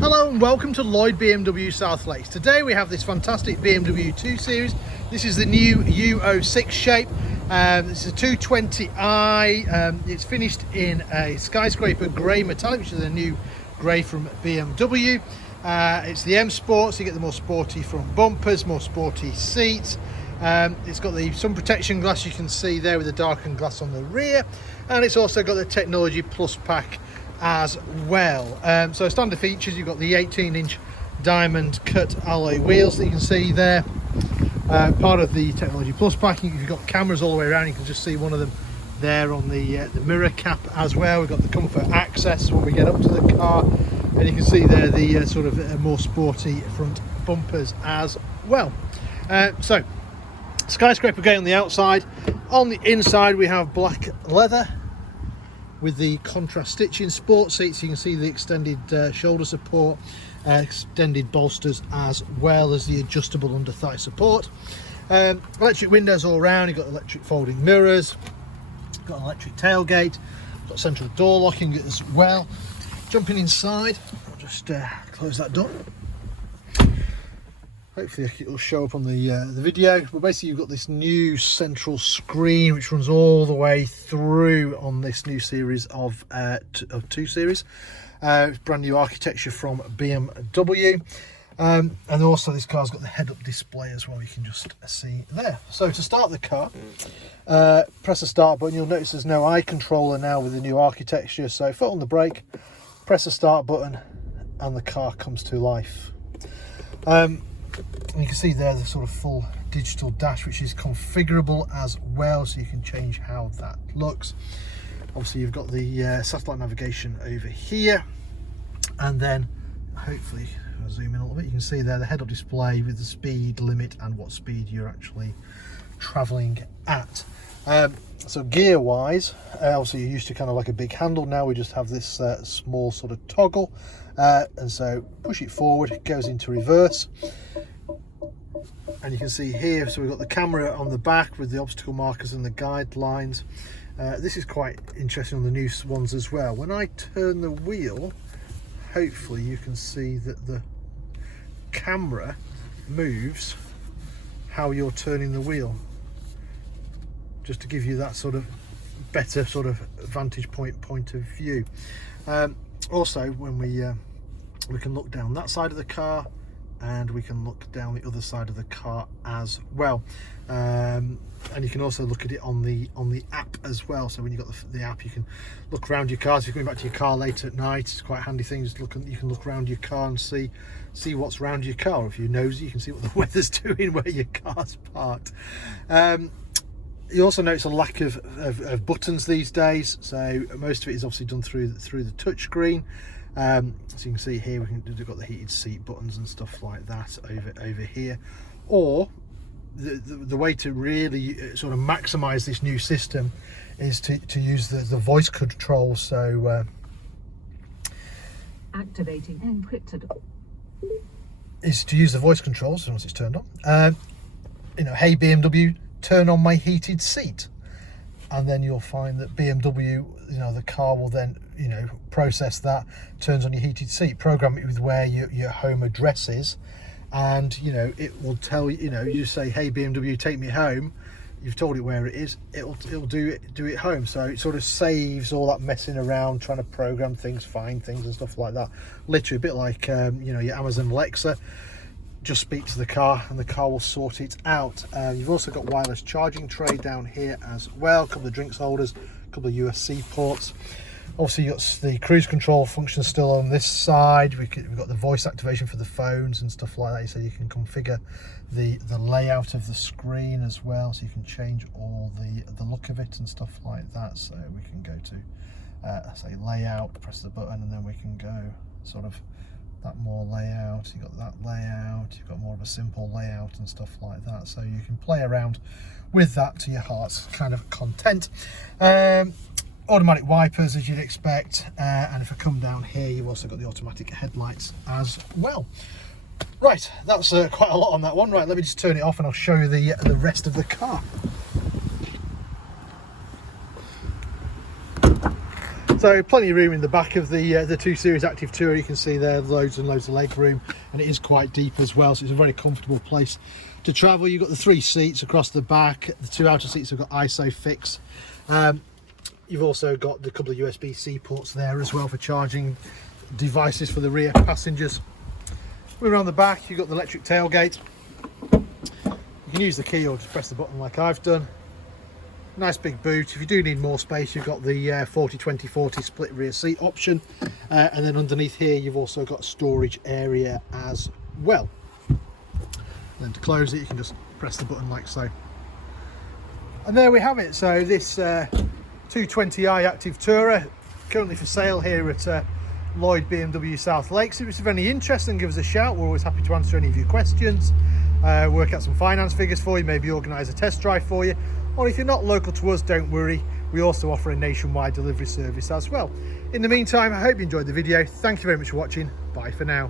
Hello and welcome to Lloyd BMW South Lakes. Today we have this fantastic BMW 2 Series. This is the new U06 shape. This is a 220i. It's finished in a Skyscraper Grey metallic, which is a new grey from BMW. It's the M Sport, so you get the more sporty front bumpers, more sporty seats. It's got the sun protection glass you can see there with the darkened glass on the rear, and it's also got the Technology Plus pack as well. So standard features, you've got the 18-inch diamond cut alloy wheels that you can see there. Part of the Technology Plus pack, you've got cameras all the way around. You can just see one of them there on the mirror cap as well. We've got the comfort access when we get up to the car, and you can see there the sort of more sporty front bumpers as well. So Skyscraper Grey on the outside. On the inside we have black leather with the contrast stitching, sport seats. You can see the extended shoulder support, extended bolsters, as well as the adjustable under thigh support. Electric windows all around. You've got electric folding mirrors, got an electric tailgate, got central door locking as well. Jumping inside, I'll just close that door. Hopefully it will show up on the video, but basically you've got this new central screen which runs all the way through on this new series of 2 Series. It's brand new architecture from BMW, and also this car's got the head-up display as well, you can just see there. So to start the car, press the start button. You'll notice there's no eye controller now with the new architecture, so foot on the brake, press the start button, and the car comes to life. You can see there the sort of full digital dash, which is configurable as well, so you can change how that looks. Obviously you've got the satellite navigation over here, and then hopefully I'll zoom in a little bit. You can see there the head-up display with the speed limit and what speed you're actually traveling at. So gear wise, obviously you're used to kind of like a big handle. Now we just have this small sort of toggle, and so push it forward, it goes into reverse. And you can see here, so we've got the camera on the back with the obstacle markers and the guidelines. This is quite interesting on the new ones as well. When I turn the wheel, hopefully you can see that the camera moves how you're turning the wheel, just to give you that sort of better sort of vantage point of view. Also, when we can look down that side of the car, and we can look down the other side of the car as well, and you can also look at it on the app as well. So when you've got the app, you can look around your car. So if you're going back to your car late at night, it's quite a handy thing. Just you can look around your car and see what's around your car. If you're nosy, you can see what the weather's doing where your car's parked. You also notice a lack of buttons these days, so most of it is obviously done through the touch screen. So you can see here we've got the heated seat buttons and stuff like that over here. Or the way to really sort of maximize this new system is to use the voice control. So activating encrypted is to use the voice controls once it's turned on. You know, hey BMW, turn on my heated seat, and then you'll find that BMW, you know, the car will then, you know, process that, turns on your heated seat, program it with where your home address is, and you know it will tell you, you know, you say, hey BMW, take me home, you've told it where it is, it'll do it home. So it sort of saves all that messing around trying to program things, find things and stuff like that. Literally a bit like you know, your Amazon Alexa. Just speak to the car and the car will sort it out. You've also got wireless charging tray down here as well, a couple of drinks holders, a couple of USB ports. Obviously you've got the cruise control function still on this side. We've got the voice activation for the phones and stuff like that, so you can configure the layout of the screen as well, so you can change all the look of it and stuff like that. So we can go to say layout, press the button, and then we can go sort of that more layout. You've got that layout, you've got more of a simple layout and stuff like that, so you can play around with that to your heart's kind of content. Automatic wipers as you'd expect, and if I come down here, you've also got the automatic headlights as well. Right, that's quite a lot on that one. Right, let me just turn it off and I'll show you the rest of the car. So plenty of room in the back of the 2 Series Active Tourer. You can see there loads and loads of leg room, and it is quite deep as well, so it's a very comfortable place to travel. You've got the 3 seats across the back. The 2 outer seats have got ISOFIX. You've also got the couple of USB-C ports there as well for charging devices for the rear passengers. We're around the back, you've got the electric tailgate. You can use the key or just press the button like I've done. Nice big boot. If you do need more space, you've got the 40-20-40 split rear seat option. And then underneath here, you've also got a storage area as well. And then to close it, you can just press the button like so. And there we have it. So this 220i Active Tourer, currently for sale here at Lloyd BMW South Lakes. If it's of any interest, then give us a shout. We're always happy to answer any of your questions, work out some finance figures for you, maybe organise a test drive for you. Or if you're not local to us, don't worry, we also offer a nationwide delivery service as well. In the meantime, I hope you enjoyed the video. Thank you very much for watching. Bye for now.